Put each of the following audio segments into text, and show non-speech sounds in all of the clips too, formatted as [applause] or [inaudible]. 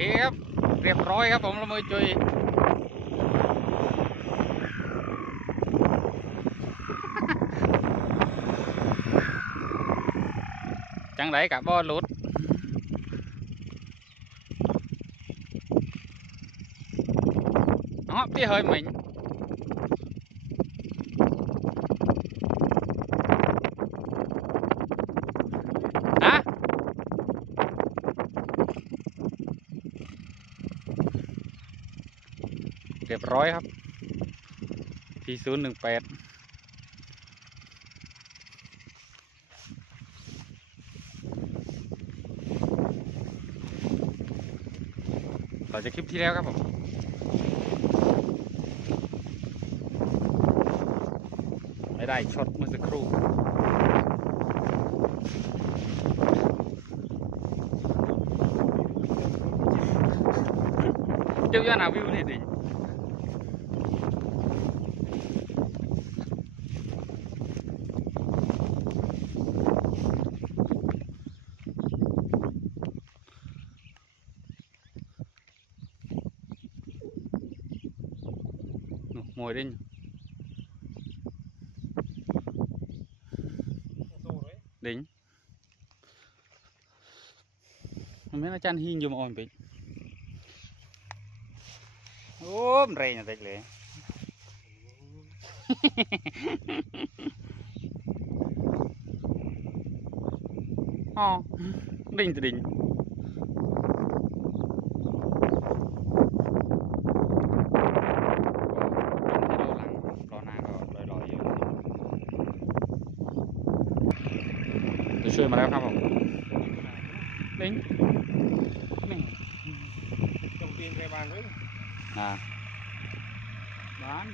ครับ เรียบร้อยครับผมละมือจุย จังไรกับบ่หลุดnó tí hơi mình hả เรียบร้อยครับที่ศูนย์หนึ่งแปดต่อจากคลิปที่แล้วครับผมไม่ได้ช็อตเมื่อสักครู่เจ้าย่านาวิวนี่ดิ Moreno. Đỉnh. Không biết là chăn hiên dùm ồn bệnh. Ôm rèn là tịch lệ. Ho. Đỉnh thì đỉnh. mà Malayalam tính. Đính, đầu tiên về bàn đấy à. Bán.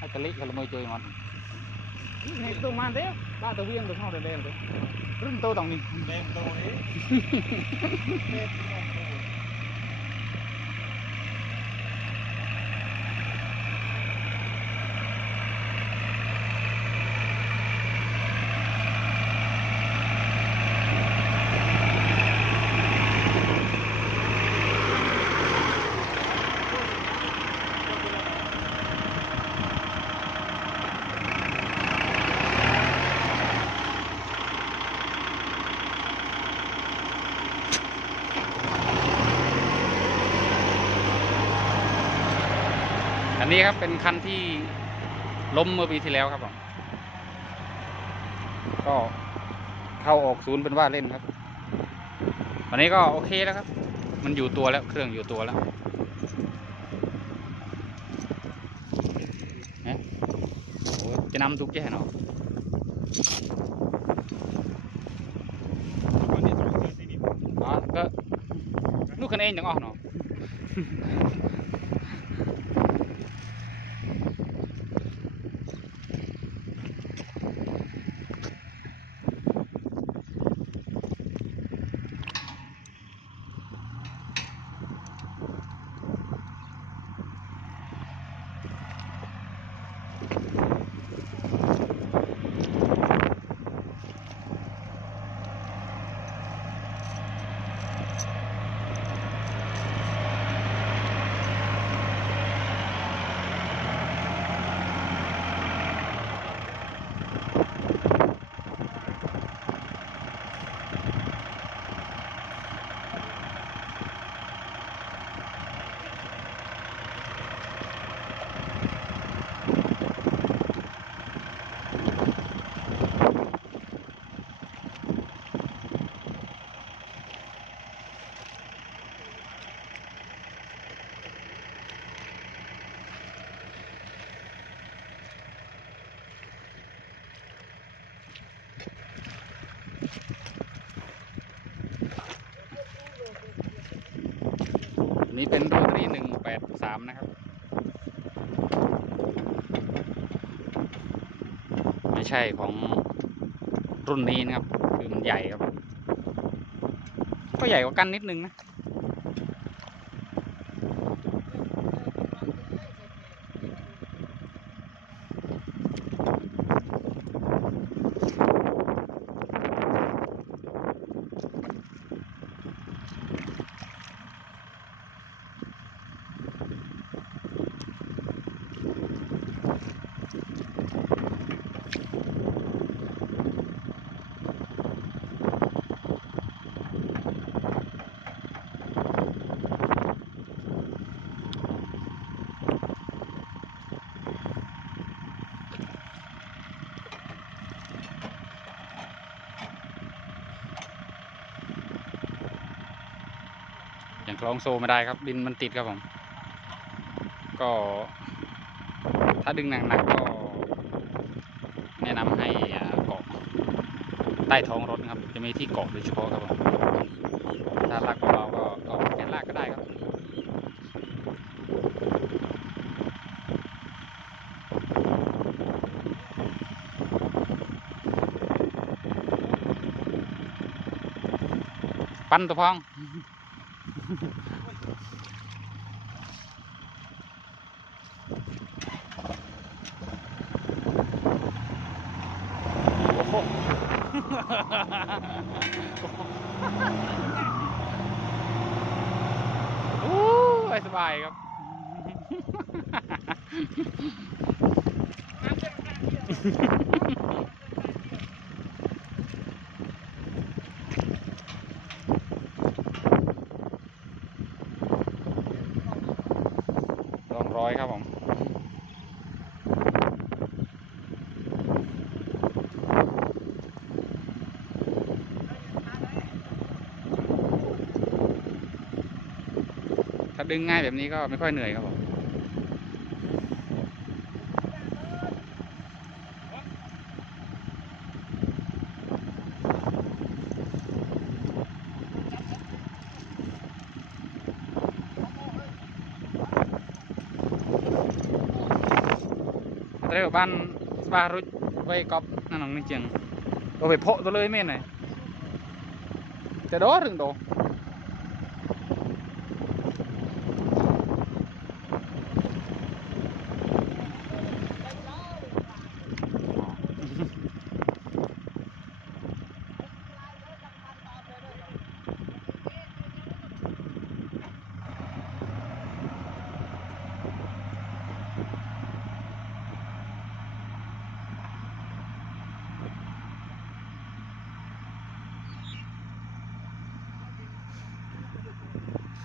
Hai cái lít là mới chơi mà. Này tôi mang thế ba tờ viên được không để đem được, rừng tôi đồng đi đem tôi. đấy [laughs] นนี้ครับเป็นคันที่ล้มเมื่อปีที่แล้วครับผมก็เข้าออกศูนย์เป็นว่าเล่นครับ วันนี้ก็โอเคแล้วครับ มันอยู่ตัวแล้วเครื่องอยู่ตัวแล้วเนี่ยโอ้ยจะนำทุกแย่เนาะคนที่ตรงเจอที่นี่อ๋อก็ลูกคันเองยังออกเนาะ นี้เป็นโรตารี่หนึ่งแปดสามนะครับ ไม่ใช่ของรุ่นนี้นะครับ คือมันใหญ่ครับ ก็ใหญ่กว่ากันนิดนึงนะ คล้องโซ่ไม่ได้ครับ ดินมันติดครับผม ก็ ถ้าดึงหนักๆก็ แนะนำให้เกาะใต้ท้องรถครับ จะมีที่เกาะโดยเฉพาะครับผมถ้าลากเบาๆก็เอาแขนลากก็ได้ครับปั้นตัวพอง โอ้โหโอ้ยสบายครับ ดึงง่ายแบบนี้ก็ไม่ค่อยเหนื่อยครับผม เรียกว่าบ้านสบารุไว้กอบนั่นน้องนี่เจียงเอาไปเพาะตัวเลยแม่นเลยจะโดถึงโด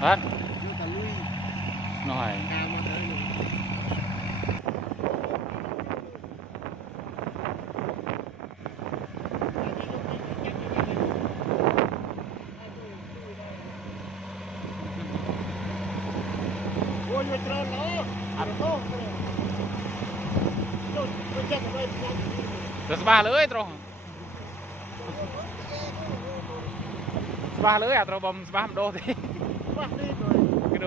hết. Rồi Terus balik lagi terus. Sebah lưới à, trâu bầm sebah đô thì.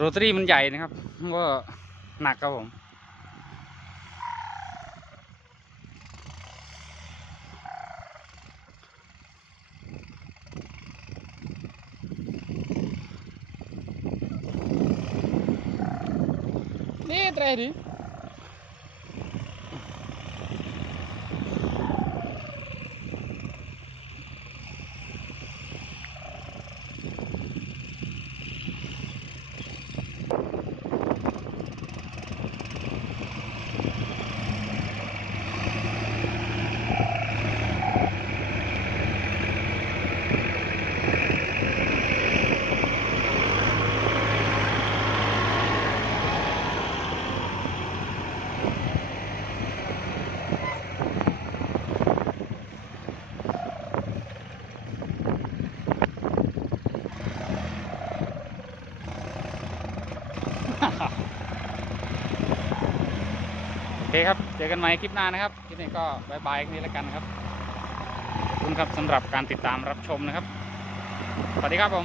โรตารี่มันใหญ่นะครับก็หนักครับผม นี่เตรดิ เคครับ เจอกันใหม่คลิปหน้านะครับ คลิปนี้ก็บายบายนี้แล้วกันครับ ขอบคุณครับสำหรับการติดตามรับชมนะครับ สวัสดีครับผม